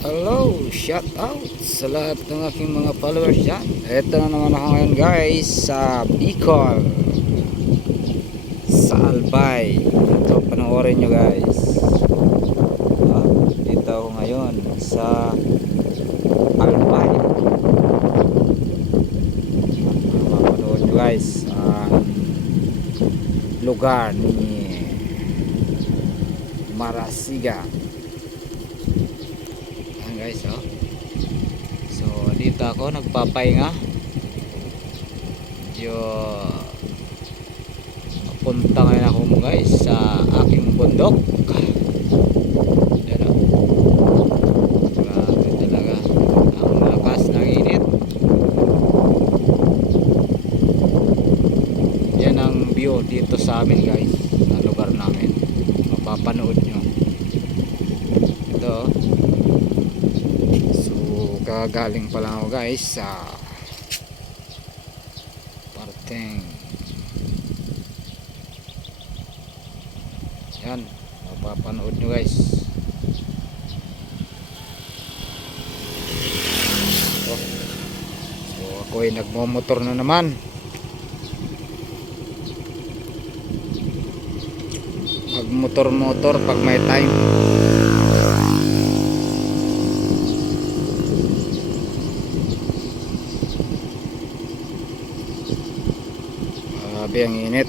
Hello, shout out sa lahat ng aking mga followers dyan. Ito na naman ako ngayon guys sa Bicol, sa Albay. Ito, panoorin nyo guys. Dito ako ngayon sa Albay. Mapanood nyo guys ang lugar ni Marasigan guys. So dito ako nagpapahinga, medyo papunta ngayon ako guys sa aking bundok. Yan, grabe talaga ang lakas ng init. Yan ang view dito sa amin guys, sa lugar namin. Mapapanood nyo ito. Galing pa lang ako guys sa parteng yan, mapapanood nyo guys. So ako ay nagmomotor na naman, magmotor-motor pag may time. Grabe ang init.